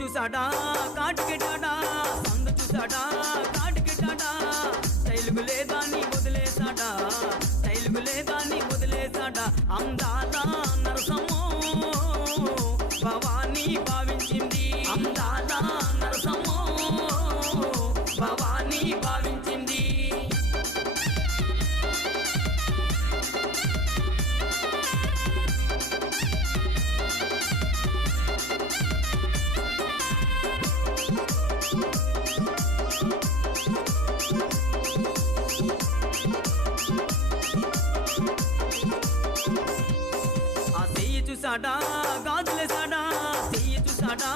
చూసాడా కాటికి టాడా సందు చూసాడా కాటికి టాడా స్టైల్కు లేదా నీ వదిలేసాడా స్టైల్కు లేదా నీ వదిలేసాడా అందాల నరసమ్మో భవానీ భావించింది అందాల నరసమ్మో భవానీ భావించింది చూసాడా గాజులేసాడా చెయ్యి చూసాడా